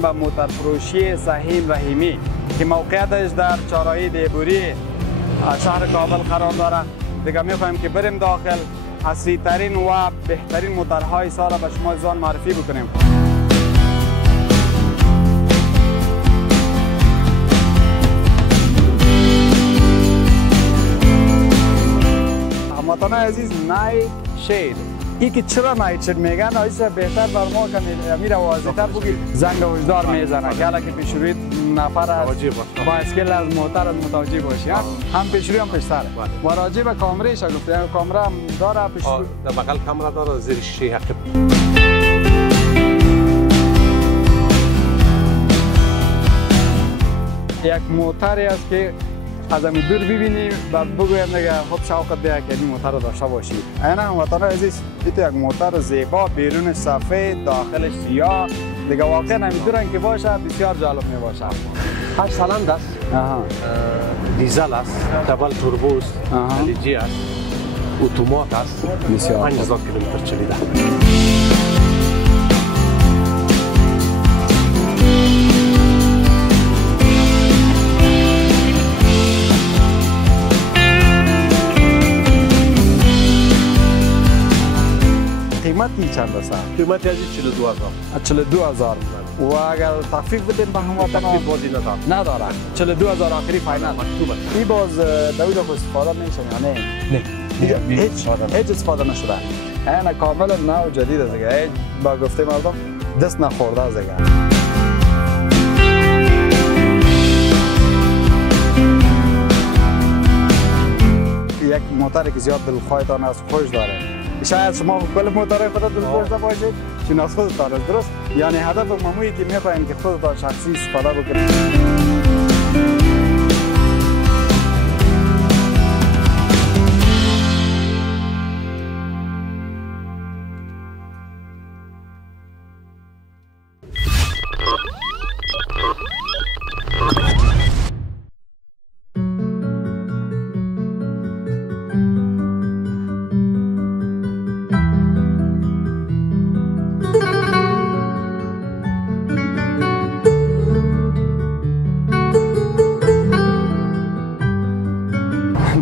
آمدیم به موترفروشی سهیم رحیمی که موقعیتش در چهارراهی دیبوری شهر کابل قرار داره. دیگه میخوایم که بریم داخل، اصلی ترین و بهترین موترهای سال به شما زان معرفی بکنیم. هموطنان عزیز، نایت شید. این که چرا نایت شید میگن، ایسا بهتر بر ما که امیر واضح‌تر بگید. زنگ هشدار میزنه که حالا که پیش روید نفر با اسکیل از موتر از متوجه باشی، هم پیش روی هم پشتر. و راجع به کامرایش گفته، کامرا هم داره پیش روی، در بغل کامرا داره، زیر شیشه عقب. یک موتری است که از همین دور ببینیم و بگویم دیگه خب شوقت دیگه که این موتر رو داشته باشید. اینا هموطنان عزیز، این یک موتر زیبا، بیرون سفید، داخلش سیاه، دیگه واقعا همین دورن که باشه بسیار جالب می باشه. 8 سالند است، دیزل است، دبل توربو است، LG است، اتومات است، بسیار 5000 کیلومتر چلیده. قیمتی چند است؟ قیمتی از 42000. 42000. و اگر تخفیف بدیم به هموطنان؟ تخفیف بازی نداره. 42000 آخری فاینال. این باز دوید رو استفاده میشه یا نه؟ نه. هیچ استفاده نشده. این کاملا نو جدید است دیگه. با گفته مردم دست نخورده است دیگه. یک موتری که زیاد دلخواهتان است، خوش داره. شاید شما کل موترهای خودت داشته باشید، شناس خودتان است، درست؟ یعنی هدف مهمی که میخوایم که خودتان شخصی استفاده بکنید.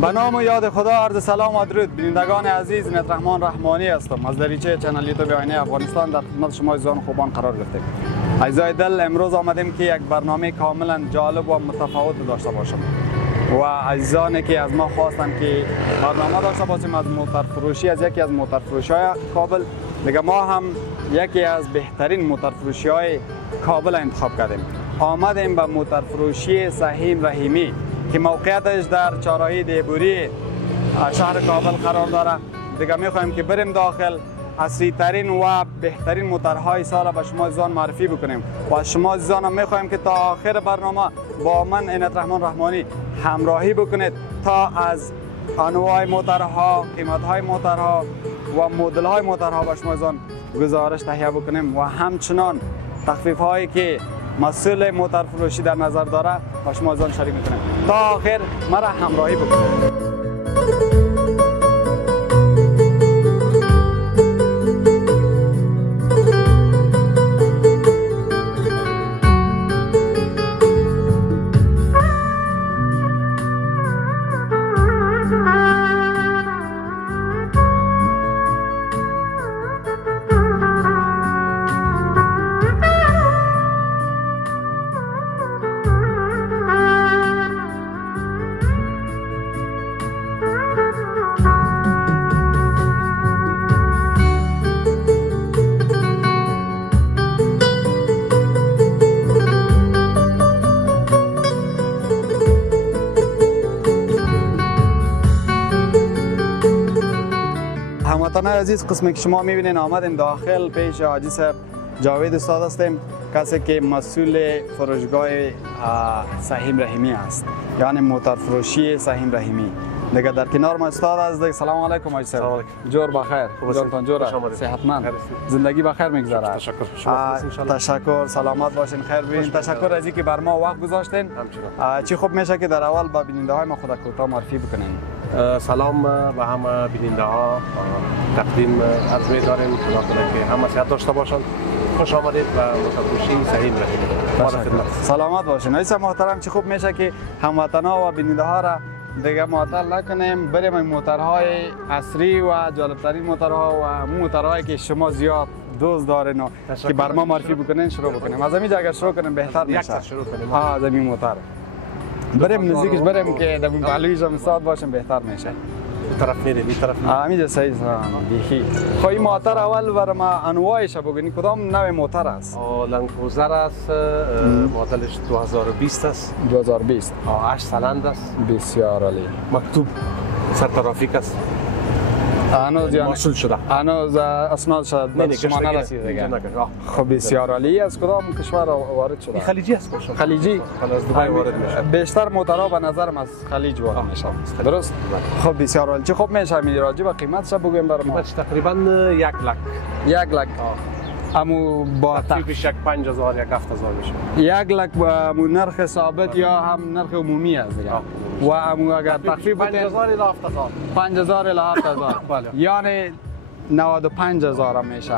به نام و یاد خدا، عرض سلام و درود بینندگان عزیز. نترحمان رحمانی هستم از دریچه چنل یوتیوب آینه افغانستان در خدمت شما عزیزان خوبان قرار گرفتیم. عزیزای دل، امروز آمدیم که یک برنامه کاملا جالب و متفاوت داشته باشم و عزیزانی که از ما خواستن که برنامه داشته باشیم از موترفروشی، از یکی از موترفروشی‌های کابل. دیگه ما هم یکی از بهترین موترفروشی‌های کابل انتخاب کردیم. آمدیم به موترفروشی سهیم رحیمی که موقعیتش در چهارراهی دیبوری شهر کابل قرار داره. دیگه میخوایم که بریم داخل، اصلی ترین و بهترین موترهای سال به شما عزیزان معرفی بکنیم و از شما عزیزان هم میخوایم که تا آخر برنامه با من نترحمان رحمانی همراهی بکنید تا از انواع موترها، قیمتهای موترها و مدل‌های موترها به شما عزیزان گزارش تهیه بکنیم و همچنان تخفیف هایی که مسئول موتر فروشی در نظر داره با شما عزیزان شریک میکنم. تا آخر مرا همراهی بکنید. هموطنان عزیز، قسمی که شما میبینین آمدیم داخل پیش حاجی صاحب جاوید استاد هستیم، کسی که مسئول فروشگاه سهیم رحیمی است، یعنی موتر فروشی سهیم رحیمی. دیگه در کنار ما استاد است. سلام علیکم حاجی صاحب. جور بخیر، جانتان جور، صحتمند، زندگی بخیر میگذره. تشکر، سلامت باشین، خیر ببینین. تشکر از اینکه بر ما وقت گذاشتین. چی خوب میشه که در اول با بیننده های ما خود کوتاه معرفی بکنین. سلام به همه بیننده ها، تقدیم عرض می‌داریم خدا کنه که همه صحت داشته باشند خوش آمدید و موتورفروشی سعید رحیمی. سلامت باشین. عزیز محترم، چه خوب میشه که هموطنا و بیننده ها را دیگه معطل نکنیم، بریم این موتورهای عصری و جالبترین موتورها و موتورهایی که شما زیاد دوست دارین و که بر ما معرفی بکنین شروع بکنیم. از همینجا اگر شروع کنیم بهتر میشه. شروع کنیم. از این موتور بریم نزدیکش، بریم که در پهلویش هم استاد باشیم بهتر میشه. طرف میریم این طرف. همینجا صحیح بیخی. خب این موتور اول برای ما انواعش بگین کدام نوع موتور است؟ لند کروزر است، مدلش 2020 است. 2020. 8 سیلندر است. بسیار عالی. مکتوب سر ترافیک است. هنوز محصول شده. هنوز اسناد شده به شما نرسیده دیگه. خب بسیار عالی. از کدام کشور وارد شده؟ خلیجی است. خلیجی. از دبی وارد میشه. بیشتر موتورها به نظرم از خلیج وارد میشن. درست؟ خب بسیار عالی. چه خوب میشه می راجع به قیمتش بگویم برام. قیمتش تقریبا 1 لک. 1 لک. امو با تخفیفش 5000 یا 7000 میشه. 1 لک با نرخ ثابت یا هم نرخ عمومی است دیگه. و امو اگر تخفیف 5000 الی 7000. 5000 الی 7000. بله. یعنی 95000 هم میشه.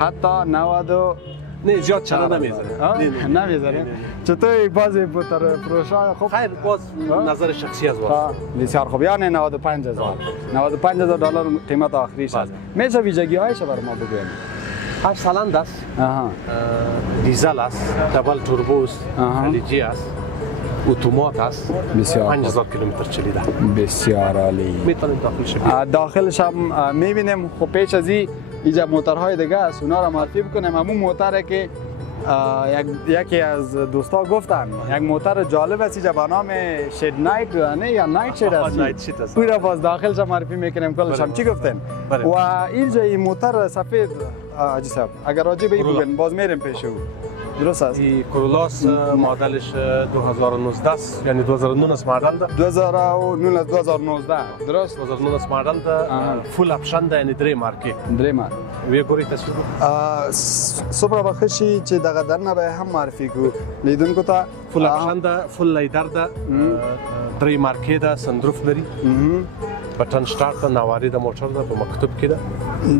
حتی 90 نه زیاد چرا نمیذاره. نمیذاره. چطوری بازی موتور فروشا؟ خب خیر باز نظر شخصی از واس. بسیار خوب. یعنی 95000. 95000 دلار قیمت آخریش است. میشه ویژگی هایش برای ما بگویم. 8 سیلندر است. دیزل است. دبل توربو است. خلیجی است. اتومات است. بسیار 5000 کیلومتر چلیده. بسیار عالی. میتونیم داخلش ببینیم. داخلش هم میبینیم. خب پیش از اینجا موتورهای دیگه است، اونا را معرفی بکنیم. همون موتره که یکی از دوستا گفتن یک موتور جالب است اینجا به نام شید نایت نه یا نایت شید است. پورا باز داخلش معرفی میکنیم کلش هم چی گفتن. و اینجا این موتور سفید حاجی صاحب اگر راجع به این بگین باز میریم پیش او. درست است. این کورولاس مدلش 2019 است، یعنی 2019 مدل ده. 2019 درست. 2019 مدل ده. فول اپشن ده، یعنی درې مارکه. درې مارکه. وی ګوري تصویر. صبح بخشی چې دغه درنه به هم معرفي کو لیدونکو ته. فول اپشن ده، فول لیدر ده. درې مارکه ده، سندروف لري. بټن سٹارټ د نواری د موټر ده په مکتوب کې ده.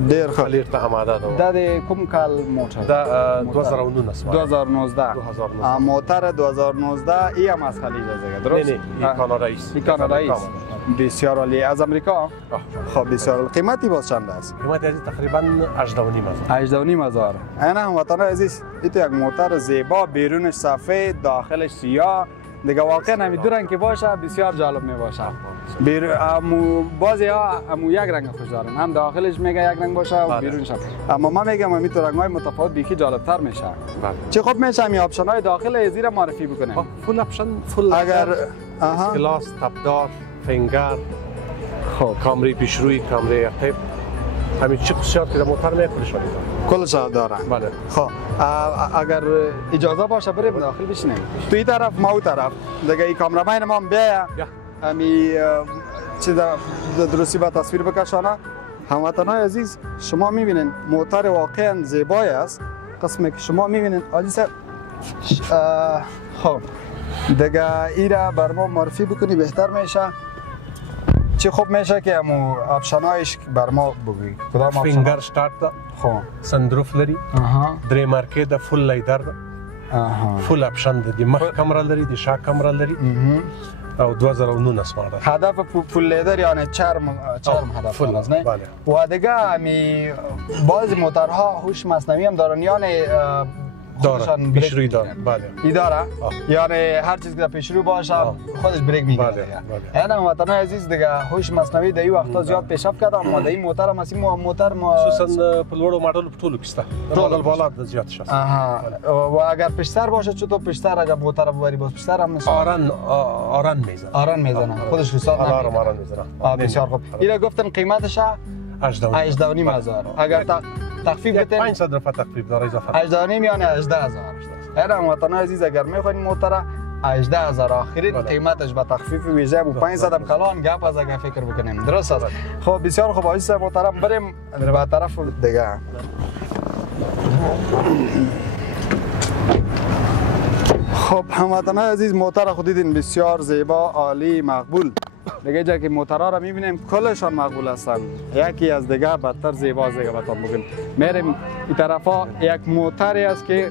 ډیر ښه. خلیر ته آماده ده. دا د کوم کال موټر؟ دا 2019. 2019. موتور 2019 ای هم از خلیج است درست؟ نه این کانادایی است. این کانادایی است. بسیار عالی. از امریکا؟ خب بسیار عالی. قیمتی باز چند است؟ قیمت از تقریبا 18,500. اینا هموطنان عزیز این یک موتور زیبا، بیرونش سفید داخلش سیاه. دیگه واقعا نمیدونن که باشه بسیار جالب می باشه. بعضی ها همو یک رنگ خوش دارن، هم داخلش میگه یک رنگ باشه و بیرونش هم. اما من میگم همین تو رنگ‌های متفاوت بیخی جالبتر میشه. چه خوب میشه می آپشن های داخل زیر معرفی بکنیم. فول آپشن، فول اگر کلاس، تپدار، فینگر، خب کامری پیشروی، کامری عقب، همین چه خصوصیات که در موتور میکنه شده کلش داره. بله. خب اگر اجازه باشه بریم داخل بشینیم. تو این طرف ما اون طرف دیگه این کامرامین ما بیا همی چیز درستی با تصویر بکشانه. هموطنان عزیز شما میبینین موتور واقعا زیبای است. قسمی که شما میبینین حاجی صاحب خب دیگه این را بر ما معرفی بکنی بهتر میشه. چه خوب میشه که همو آپشنایش بر ما بگویی. کدام آپشن؟ فینگر استارت ده. خب سندروف لري. درې مارکه ده، فول لیدر ده. فول آپشن ده. دی مخ کامرا لري، دی شا کامرا لري. او 2019 مدل. هدف فول لیدر یعنی چرم هدف است نه؟ بله. و دیگه همی بعضی موتورها هوش مصنوعی هم دارن یعنی دارن پیشروی دارن. بله. ای داره؟ یعنی هر چیزی که پیشرو باشه خودش بریک میگیره. بله. یعنی هموطنان عزیز دیگه هوش مصنوعی در این وقتا زیاد پیشرفت کرده اما در این موتور هم اسی موتور خصوصا په لوړو ماډلو په ټولو کې شته. ماډل بالا د زیات شته. و اگر پشتر باشه چطور پشتر اگر موتور ببری باز پشتر هم نیست. آران میزنه. آران میزنه. خودش حساب نمیکنه. آران میزنه. بسیار خوب. اینا گفتن قیمتش 18,500. اگر تخفیف بتین 500 رفع تخفیف داره اضافه. 18,500 یعنی 18,000. اینا هموطنان عزیز اگر میخواین موتور 18,000 آخرین قیمتش با تخفیف ویژه و 500 هم کلان گپ از اگر فکر بکنیم. درست است. خب بسیار خوب عزیز محترم بریم به طرف دیگه. خب هموطنان عزیز موتور خود دیدین بسیار زیبا، عالی، مقبول. دیگه جا که موترها را میبینیم کلشان مقبول هستند. یکی از دیگه بدتر زیباست دیگه بهتون بگیم. میریم این طرفا یک موتری است که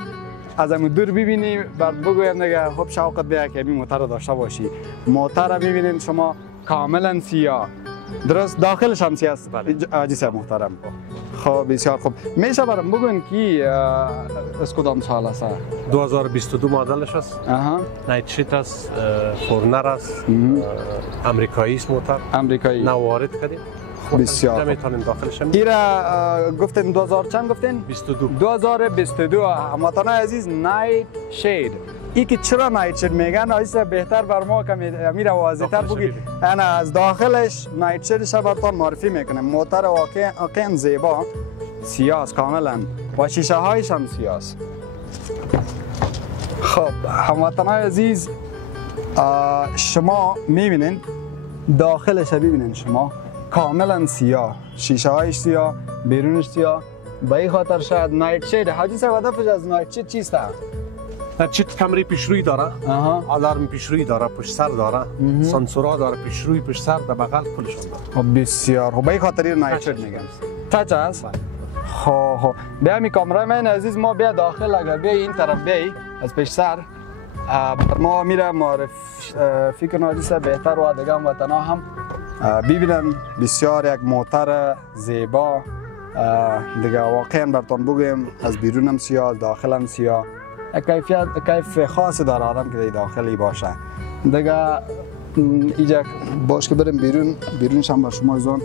از همون دور ببینی بعد بگویم دیگه خب شوقت بیه که این موتر رو داشته باشی. موتر را ببینید شما کاملا سیاه، درست داخلش هم سیاه است. عزیز محترم، خب بسیار خوب. میشه برام بگوین که از کدام سال است؟ 2022 مدلش است. نایت شیت است، فورنر است، امریکایی است موتر. امریکایی. نو وارد کردیم. بسیار میتونیم داخلش هم. ایرا گفتین 2000 چند گفتین؟ 22. 2022 هموطنان عزیز نایت شید. ای که چرا نایت شید میگن آیسته بهتر بر ما که میره واضح‌تر بگید. انا از داخلش نایت شیدش براتون معرفی میکنم. موتر واقعا زیبا سیاه کاملا و شیشه هایش هم سیاه. خب هموطنان عزیز شما میبینید داخلش ببینید شما کاملا سیاه، شیشه هایش سیاه، بیرونش سیاه. به این خاطر شاید نایت شید. حاجی صاحب هدفش از نایت شید چیست؟ نایت شید کمره پیشروی داره، آلارم پیشروی داره، پشت سر داره، سانسورها داره، پیشروی پشت سر در بغل کلشون داره. بسیار خوب. به این خاطر نایت شید میگن. تاچ است؟ خب بیا می کامرای من عزیز ما بیا داخل. اگر بیا این طرف بیای از پشت سر ما میره معرفی کنم حاجی صاحب بهتر و دیگه هموطنا هم ببینن. بسیار یک موتر زیبا دیگه واقعا براتون بگویم از بیرون هم سیاه، داخل هم سیاه. کیف خاصی داره آدم که داخلی باشه دیگه. اینجا باش که بریم بیرونش هم بر شما زون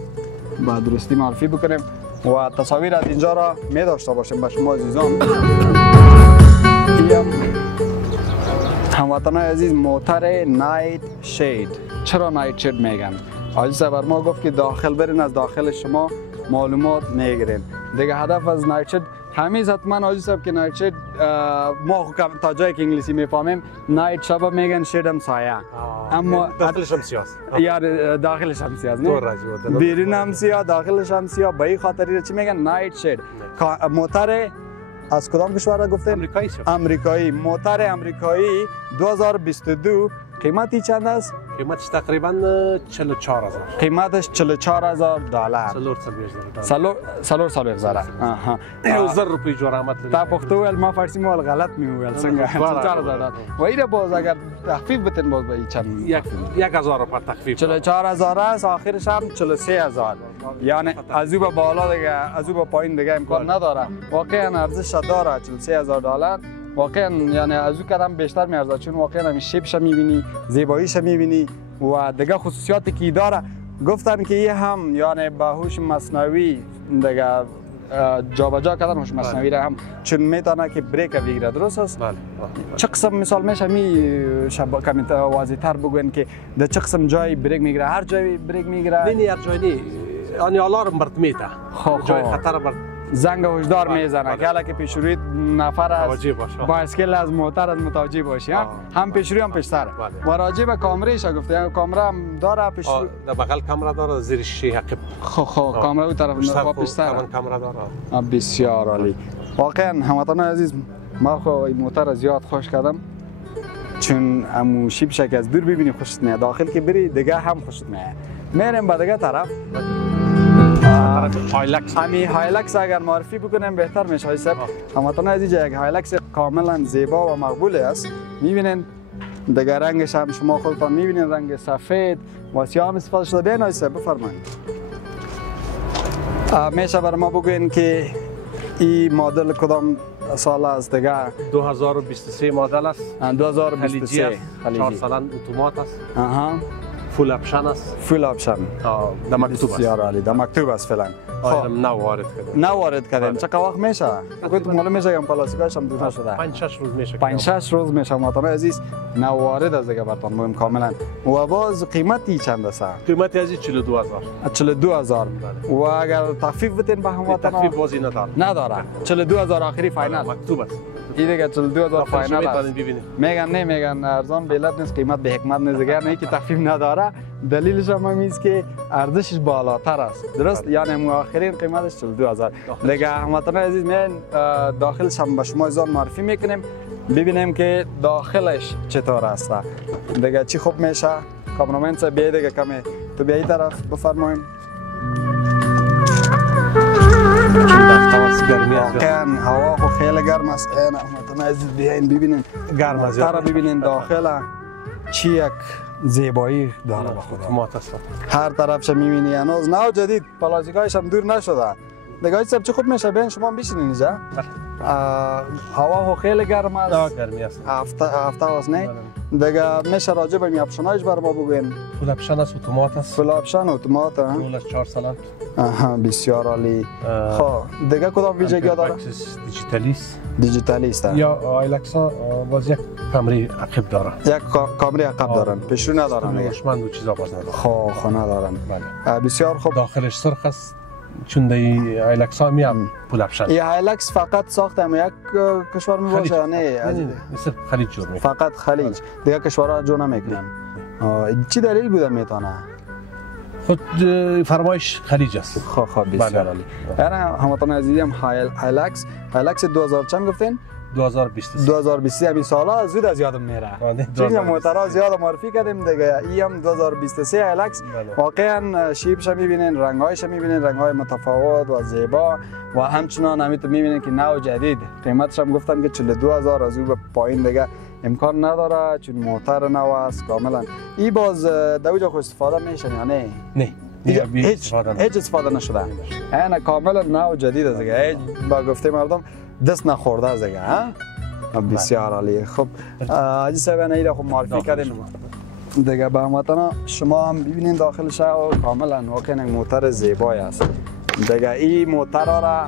با درستی معرفی بکنیم و تصاویر از اینجا را می داشته باشیم به شما عزیزان. هموطنان عزیز موتر نایت شید. چرا نایت شید میگن؟ حاجی صاحب بر ما گفت که داخل برین از داخل شما معلومات میگیرین دیگه. هدف از نایت شید همیشه حتما حاجی صاحب که نایت شید ما تا جایی که انگلیسی میفهمیم نایت شب میگن شید هم سایه، اما داخلش هم سیاه است. یا داخلش هم سیاه است، بیرون هم سیاه داخلش هم سیاه. به این خاطر چی میگن نایت شید. موتر از کدام کشور گفتین؟ امریکایی. امریکایی. موتر امریکایی 2022 قیمتی چند است؟ قیمتش تقریبا 44000. قیمتش $44,000. سالور آها. 1000 روپیه جرامت لري. تا پښتو ول ما فارسی مول غلط میویل څنګه 4000 و ایره باز اگر تخفیف بتن باز به چند 1000 روپیه تخفیف. 44000 است، آخرش هم 43000. یعنی از او به بالا دیگه از او به پایین دیگه امکان نداره. واقعا ارزش داره $43000. واقعا یعنی از او کدام بیشتر میارزه چون واقعا همین شیپش میبینی، زیباییش میبینی و دیگه خصوصیاتی که داره. گفتن که این هم یعنی به هوش مصنوعی دیگه جابجا کردن هوش مصنوعی را هم چون میتونه که بریک بگیره. درست است؟ بله. چه قسم مثال میشه می کمی واضح تر بگوین که در چه قسم جای بریک میگیره؟ هر جای بریک میگیره؟ نه هر جای نه، یعنی آلارم برات میته. جای خطر برات زنگ هشدار میزنه که حالا که پیشروی نفر از بایسکل از موتر از متوجه باشی. هم پیشروی هم پشت سر و راجع به کامرایش گفته کامرا هم داره پیشروی در بغل کامرا داره، زیر شیشه عقب کامرا اون طرف پشت سر کامرا داره. بسیار عالی. واقعا هموطنان عزیز ما خو این موتر زیاد خوش کردم چون امو شیبش که از دور ببینی خوشت میاد، داخل که بری دیگه هم خوشت میاد. میریم به دیگه طرف. همی هایلکس اگر معرفی بکنیم بهتر میشه صاحب. هموطنان عزیز یک هایلکس کاملا زیبا و مقبولی است. میبینین دیگه رنگش هم شما خودتان میبینین رنگ سفید و سیاه استفاده شده. بیاین صاحب بفرمایید. میشه برای ما بگوین که این مدل کدام سال است دیگه؟ 2023 مدل است. 2023 خلیجی 4 سالن اتومات است. فول اپشن است. فول اپشن. در مکتوب است. بسیار عالی. در مکتوب است فعلا. نو وارد کردیم. نو وارد کردیم. چقدر وقت میشه؟ خودت معلوم میشه که پلاستیکاش هم دور نشده. 5-6 روز میشه. 5-6 روز میشه هموطنان عزیز. نو وارد از دیگه براتون مهم کاملا. و باز قیمتی چند است؟ قیمتی از 42000. 42000. و اگر تخفیف بدین به هموطنان؟ تخفیف بازی نداره. نداره. 42000 آخری فاینال. مکتوب است. این دیگه 42000 فاینال است. میگن نه میگن ارزان بلد نیست، قیمت به حکمت نیست دیگه. نه که تخفیف نداره. دلیلش هم است که ارزشش بالاتر است. درست؟ یعنی آخرین قیمتش 42000. دیگه هموطنان عزیز میان داخلش هم به شما ایزان معرفی میکنیم ببینیم که داخلش چطور است. دیگه چی خوب میشه؟ کامرامن صاحب بیا دیگه کمی تو بیایی طرف بفرمایید. واقعا هوا خو خیلی گرم است. این هموطنان عزیز بیاین ببینین گرم است. تر ببینین داخل چی یک زیبایی داره به خدا. هر طرفش می‌بینی هنوز نو جدید پلاستیکایش هم دور نشده. دیگه سب چه خوب میشه بین شما بشینین اینجا. هوا خو خیلی گرم است. گرمی است. هفته است نه. دیگه میشه راجع به می اپشنایش بر ما بگوین. فول اپشن است اتومات است. فول اپشن اتومات. فولش 4 سالن. بسیار عالی. خب دیگه کدام ویژگی داره؟ دیجیتالیست. دیجیتالیست. یا آیلکس ها باز یک کامری عقب داره. یک کامری عقب دارن. پیشرو ندارن دیگه. هوشمند و چیزا باز نداره. خب ندارن. بله. بسیار خوب. داخلش سرخ است. چون دی آیلکس ها میام فول اپشن. این آیلکس فقط ساخت هم یک کشور می باشه نه؟ مثل خلیج جور میکنه. فقط خلیج. دیگه کشورها جو نمیکنن. چی دلیل بوده میتونه؟ خود فرمایش خلیج است. خب بسیار عالی. یعنی هموطنان عزیزی هم هایلکس 2000 چند گفتین؟ 2020 همین سالا زود از یادم میره. چون موتورها زیاد معرفی کردیم دیگه. ای هم 2023 هایلکس. واقعا شیپش میبینین، رنگایش میبینین، رنگای متفاوت و زیبا و همچنان همیتون میبینین که نو جدید. قیمتش هم گفتن که 42000 از او به پایین دیگه امکان نداره چون موتور نو است کاملا. ای باز دوجا خود استفاده میشه یا نه؟ نه. هیچ استفاده نشده. یعنی کاملا نو جدید است دیگه. هیچ با گفته مردم دست نخورده است دیگه. بسیار عالی. خب حاجی صاحب اینا خب معرفی کردین دیگه به هموطنان شما هم ببینین داخلش کاملا واقعا موتور زیبایی است دیگه. این موتورها را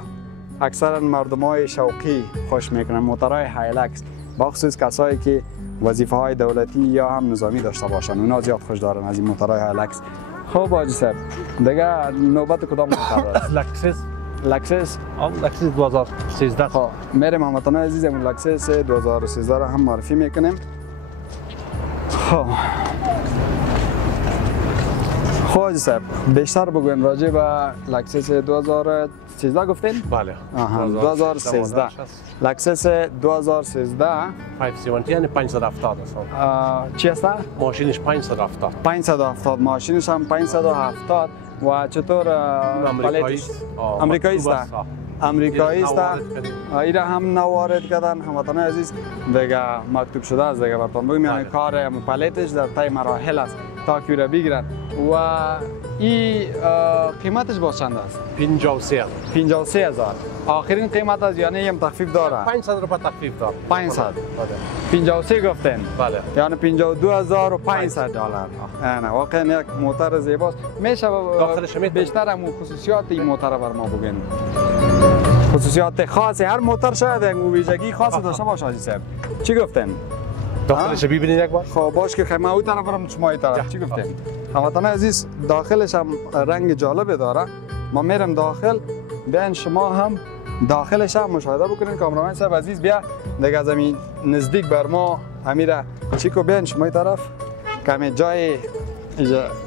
اکثرا مردمای شوقی خوش میکنن، موتورهای هایلکس، بخصوص کسایی که وظیفه های دولتی یا هم نظامی داشته باشن اونا زیاد خوش دارن از این موتورهای هایلکس. خب حاجی صاحب دیگه نوبت کدام موتور است؟ لکسس 2013. خب میریم هموطنان عزیزم لکسس 2013 را هم معرفی میکنیم. خب حاجی صاحب بیشتر بگوین راجع به لکسس 2013 گفتین؟ بله. 2013 لکسس 2013 570 یعنی 570 است. چی است؟ ماشینش 570 ماشینش هم 570 و چطور امریکایی است؟ امریکایی است. اینا هم نوارد کردن هموطنان عزیز دیگه مکتوب شده است دیگه براتون بگم یعنی کار پلیتش در طی مراحل است تا که را بگیرن و این قیمتش باز چند است؟ 53000 آخرین قیمت است یعنی هم تخفیف داره؟ 500 روپیه تخفیف داره. 500 53 گفتین؟ بله. یعنی 52500 دلار. نه واقعا یک موتور زیباست. میشه بیشتر هم خصوصیات این موتور بر ما بگین. خصوصیات خاص هر موتور شاید یک ویژگی خاص داشته باشه حاجی صاحب. چی گفتین؟ داخلش ببینید یک بار. خب باش که خیمه اون طرف برم شما این طرف. چی گفتین؟ هموطنان عزیز داخلش هم رنگ جالب داره. ما میرم داخل بیاین شما هم داخلش هم مشاهده بکنین. کامرامن صاحب عزیز بیا دیگه از همین نزدیک بر ما امیره چیکو بیاین شما این طرف کمی جای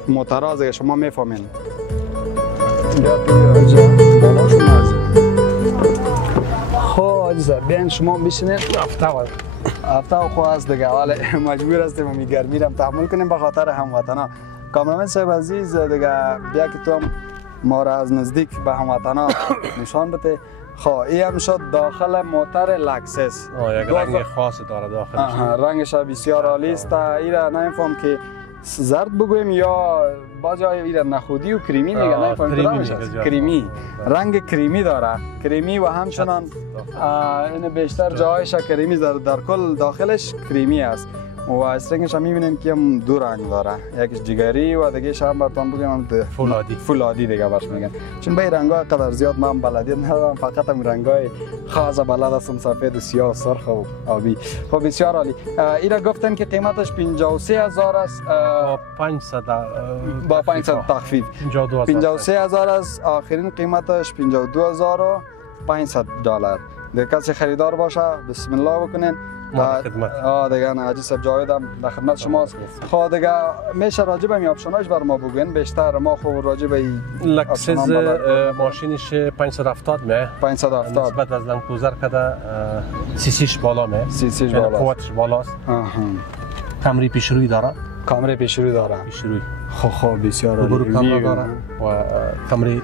موتراز دیگه شما میفهمین. بیا تو بالاشون از خب عزیز بیاین شما بشینید. هفته خو است دیگه ولی مجبور هستیم می گرمی رو تحمل کنیم به خاطر هموطنا. کامرامن صاحب عزیز دیگه بیا که تو هم ما را از نزدیک به هموطنا نشان بده. خب این هم شد داخل موتور لکسس. یک رنگ خاص داره داخلش. رنگش بسیار عالی است. این را نمیفهم که زرد بگویم یا با جای این نخودی و کریمی میگن. نمیفهم کریمی رنگ کریمی داره. کریمی و همچنان این بیشتر جایش کریمی در کل داخلش کریمی است و استرنگش هم میبینین که هم دو رنگ داره. یکیش جگری و دیگهش هم براتون بگم فولادی دیگه باش میگن. چون به رنگ‌ها قدر زیاد من بلدیت ندارم فقط هم رنگ‌های خاص بلد هستم سفید و سیاه و سرخ و آبی. خب بسیار عالی. اینا گفتن که قیمتش 53000 است با 500 تخفیف. 53000 است. آخرین قیمتش 52500 دلار. دیگه کسی خریدار باشه بسم الله بکنین. دیگه حاجی صاحب جاوید هم در خدمت شماست. خب دیگه میشه راجع به آپشناش بر ما بگوین بیشتر. ما خب راجع به لکسس ماشینش 570 میه. 570 نسبت از لند کروزر کده سی سیش بالا میه. سی سیش بالا قوتش بالاست. کمری پیشروی داره. کامره پیش رو داره. پیش روی خب بسیار عالی. روبرو کامرا داره و کامره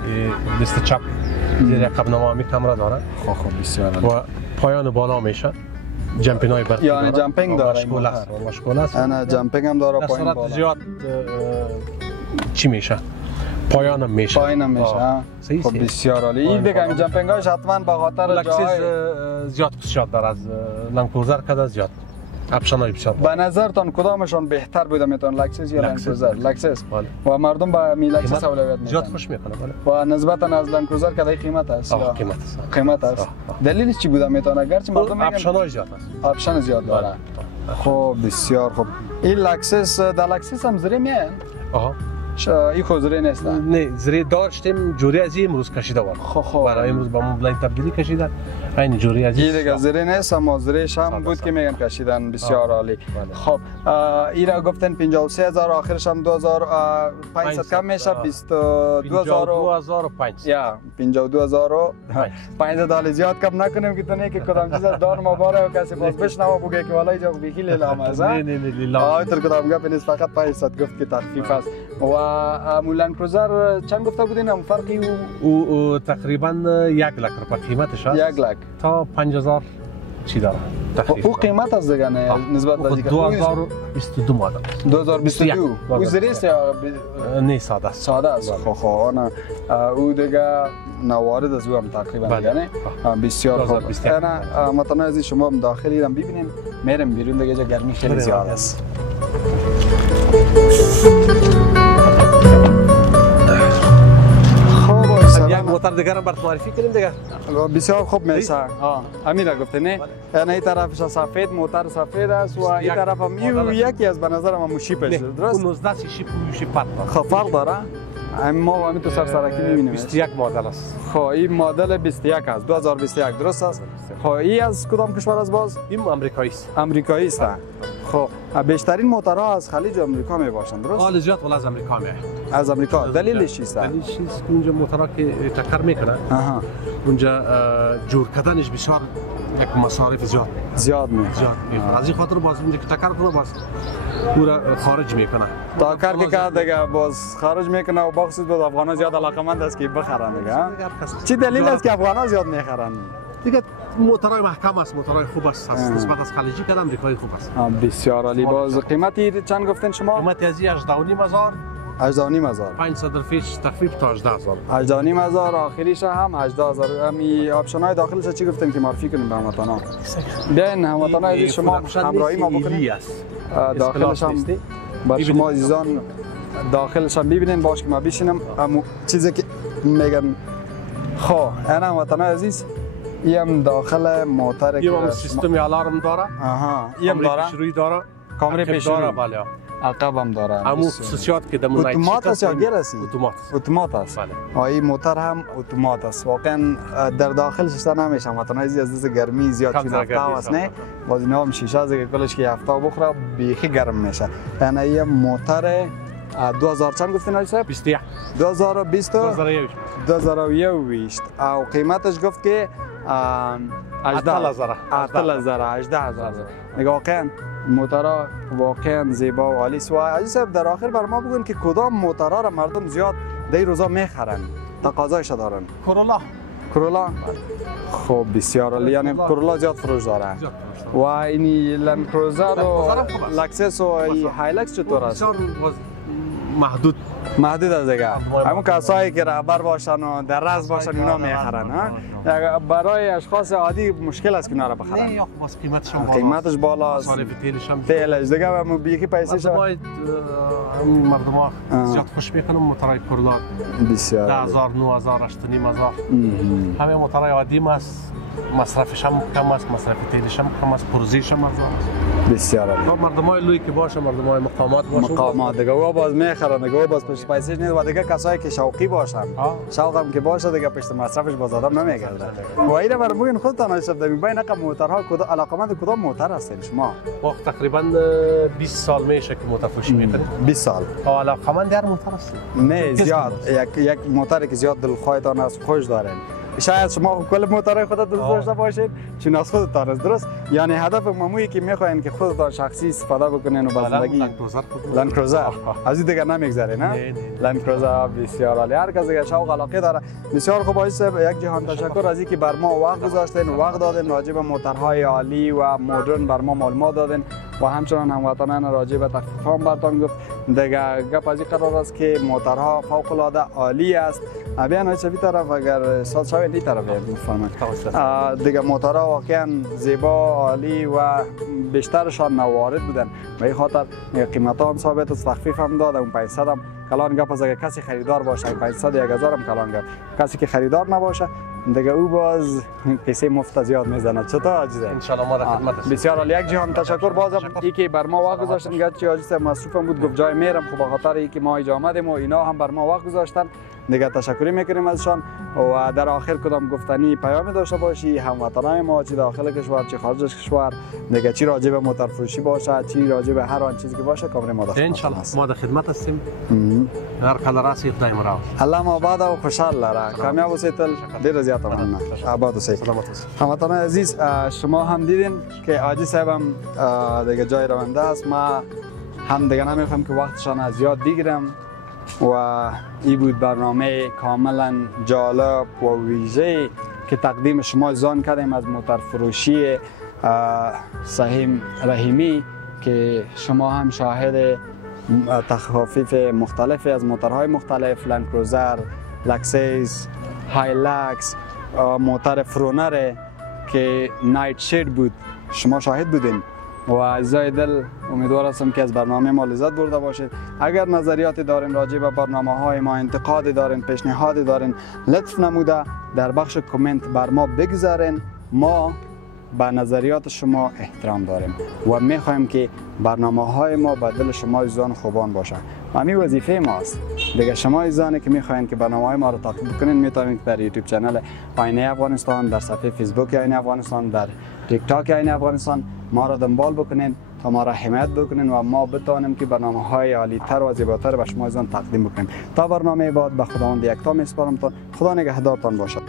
دست چپ زیر عقب نوامی کامرا داره. خب بسیار عالی. و پایان بالا میشه جمپینگ های برقی یعنی جمپینگ داره. مشغول است. انا جمپینگ هم داره پایین بالا. زیاد چی میشه؟ پایان هم میشه. پایین هم میشه. خب بسیار عالی. این دیگه جمپینگ هاش حتما به خاطر جای زیاد خصوصیات داره از لند کروزر کده زیاد. اپشن های بسیار. به نظرتان کدامشان بهتر بوده میتون لکسس یا لند کروزر؟ لکسس. و مردم به می لکسس اولویت میدن. زیاد خوش میکنه و نسبتا از لند کروزر کده قیمت است. قیمت است. دلیلش چی بوده میتون؟ اگرچه مردم میگن اپشن های زیاد است. اپشن زیاد داره. خب بسیار خوب. این لکسس در لکسس هم زری میان؟ آها. این خود زری نیست؟ نه زری داشتیم جوری از امروز کشیده بود. خب برای امروز با مبلین تبدیلی کشیده. این جوری از این دیگه زری نیست اما زریش هم بود که میگن کشیدن. بسیار عالی. خب این را گفتن 53000 آخرش هم 2500 کم میشه 22005 یا 52005 زیاد کم نکنیم که تو نه که کدام چیز دار ما باره و کسی باز بشنوه بگه که والله اینجا بخیل لیلام است. نه لیلام. تر کدام گپ نیست فقط 500 گفت که تخفیف است. و مولان کروزر چند گفته بودین هم فرقی او تقریبا 1 لک روپیه قیمتش است. 1 لک تا 5000 چی داره تخفیف. او قیمت از دیگه نه نسبت به دیگه 2022 مدل 2022 او زریست یا نه ساده است. ساده است. خب انا او دیگه نوارد از او هم تقریبا یعنی بسیار خوب. انا متنا از شما هم داخلی هم ببینیم میرم بیرون دیگه جا گرمی خیلی زیاد است. یک موتر دیگر هم برات معرفی کنیم دیگه. بسیار خوب میشه. امیر گفته نه. یعنی این طرفش سفید موتر سفید است و این طرف هم یکی از به نظر من شیپش درست. 19 شیپ فرق داره. خب فرق داره. ما همین تو سرسرکی می‌بینیم 21 مدل است. خب این مدل 21 است 2021 درست است. خب این از کدام کشور است باز؟ این آمریکایی است. آمریکایی است. خب بیشترین موترها از خلیج آمریکا می باشند درست؟ حال زیاد ولی از آمریکا میاد. از آمریکا. دلیلش چیست؟ دلیلش چیست که اونجا موترها که تکر میکنه. اونجا جور کردنش بسیار یک مصارف زیاد میکنه. از این خاطر باز اونجا که تکر کنه باز او را خارج میکنه. تکر که دیگه باز خارج میکنه و باخصوص بود افغانا زیاد علاقمند است که بخرن دیگه. چی دلیل است که افغانا زیاد میخرن؟ دیگه موترهای محکم است، موترهای خوب است. نسبت از خلیجی که آمریکایی خوب است. بسیار عالی. باز قیمتی چند گفتین شما؟ قیمت از 18500 18500 500 فیش تخفیف تا 18000 18500 آخریش هم 18000. همین آپشن های داخلش چی گفتین که معرفی کنیم به هموطنا؟ بیاین هموطنا از شما همراهی ما بکنید. داخلش هم برای شما عزیزان داخلش هم ببینین باش که ما بشینم چیزی که میگم. خب انا هموطنا عزیز ایم داخل موتر که سیستم الارم داره. ایم داره. پیشروی داره. کامره پیشروی. بله. عقب هم داره. همون خصوصیات که در مونایت اتومات است یا گیر است؟ اتومات است. این موتر هم اتومات است. واقعا در داخلش شتا نمیشه. مثلا از گرمی زیاد چون هفته است نه. باز اینا هم شیشه از کلش که هفته بخوره بیخی گرم میشه. یعنی این موتر 2000 چند گفتین آقای صاحب؟ 21 2020 2021 او قیمتش گفت که 18000 میگه واقعا موترها واقعا زیبا و عالی است. و عزیز صاحب در آخر بر ما بگوین که کدام موترها را مردم زیاد در روزا میخرن تقاضایش دارن؟ کرولا خب بسیار عالی. یعنی کرولا زیاد فروش داره. و اینی لند کروزر و لکسس و هایلکس چطور است؟ محدود از دیگه. همون کسایی که رهبر باشن و در رز باشن اونا میخرن. برای اشخاص عادی مشکل است که اونا را بخرن. نه یا باز قیمتش بالا است. مصارف تیلش هم تیلش دیگه و بیخی پیسه شد. مردم زیاد خوش میکنن موترهای کرولا. بسیار 10000 9000 8500 همه موترهای عادی است. مصرفش هم کم است، مصرف تیلش هم کم است، پروژه‌ش هم ارزان است. بسیار عالی. مردمای لوی که باشه، مردمای مقامات باشه. مقامات دیگه و باز میخرن دیگه و باز پشت پیسش نیست و دیگه کسایی که شوقی باشن. شوق هم که باشه دیگه پشت مصرفش باز آدم نمیگرده. و اینا برای بگین خودتان حساب دارین بین رقم موترها کدام علاقمند کدام موتر هستین شما؟ وقت تقریبا 20 سال میشه که موتر فروشی میکنید. 20 سال. علاقمند هر موتر هست؟ نه زیاد یک موتری که زیاد دلخواهتان است خوش دارین. شاید شما کل موتورهای خودت دوست داشته باشید چون از خودتان است، درست؟ یعنی هدف ممویی که میخواین که خودتان شخصی استفاده بکنین و به زندگی لند کروزر از این دیگه نمیگذره نه؟ لند کروزر بسیار عالی. هر کسی که شوق علاقه داره. بسیار خوب آقای صاحب، یک جهان تشکر از اینکه بر ما وقت گذاشتین، وقت دادین راجع به موتورهای عالی و مدرن بر ما معلومات دادین و همچنان هموطنان راجع به تخفیف هم براتون گفت. دیگه گپ از این قرار است که موتورها فوق العاده عالی است. بیان های چپی طرف اگر سال شوید این طرف بفرمایید. دیگه موتورها واقعا زیبا عالی و بیشترشان نوارد بودن. به این خاطر قیمت هم ثابت است، تخفیف هم داده. اون 500 هم کلان گپ است. اگر کسی خریدار باشه 500 1000 هم کلان گپ. کسی که خریدار نباشه دیگه او باز پیسه مفت زیاد میزنه. چطور عزیز؟ ان شاء الله ما در خدمت هستیم. بسیار عالی. یک جهان تشکر بازم ای که بر ما وقت گذاشتن. گرچه عزیز مصروفم بود گفت جای میرم، خب به خاطر اینکه ما اینجا آمدیم و اینا هم بر ما وقت گذاشتن دیگه تشکر میکنیم ازشان. و در آخر کدام گفتنی پیامی داشته باشی هموطنان ما چی داخل کشور چی خارج از کشور دیگه چی راجع به موتور فروشی باشه چی راجع به هر آن چیزی که باشه کامل ما ان شاء الله ما در خدمت هستیم. هر کله راسی خدای مرا الله ما بعد و خوشحال لره کامیاب اوسید. ډیر زیات ممنون. آباد اوسید. هموطنان عزیز شما هم دیدین که حاجی صاحب هم دیگه جای رونده است. ما هم دیگه نمیخوام که وقتشان زیاد بگیرم و این بود برنامه کاملا جالب و ویژه که تقدیم شما زان کردیم از موتور فروشی سهیم رحیمی که شما هم شاهد تخفیف مختلفی از موتورهای مختلف لند کروزر، لکسس، هایلکس، موتور فرونر که نایت شید بود شما شاهد بودین و عزیزای دل امیدوار هستم که از برنامه ما لذت برده باشید. اگر نظریاتی دارین راجع به برنامه‌های ما، انتقادی دارین، پیشنهادی دارین، لطف نموده در بخش کامنت بر ما بگذارین. ما به نظریات شما احترام داریم و میخوایم که برنامه‌های ما به دل شما عزیزان خوبان باشه. همین وظیفه ماست. دیگه شما عزیزانی که میخواین که برنامه‌های ما رو تعقیب کنین میتونید در یوتیوب چنل آینه افغانستان، در صفحه فیسبوک آینه افغانستان، در تیک تاک آینه افغانستان ما را دنبال بکنین تا ما را حمایت بکنین و ما بتوانیم که برنامه‌های عالی‌تر و زیباتر به شما عزیزان تقدیم بکنیم. تا برنامه بعد به خداوند یکتا میسپارم. تا خدا نگهدارتان باشد.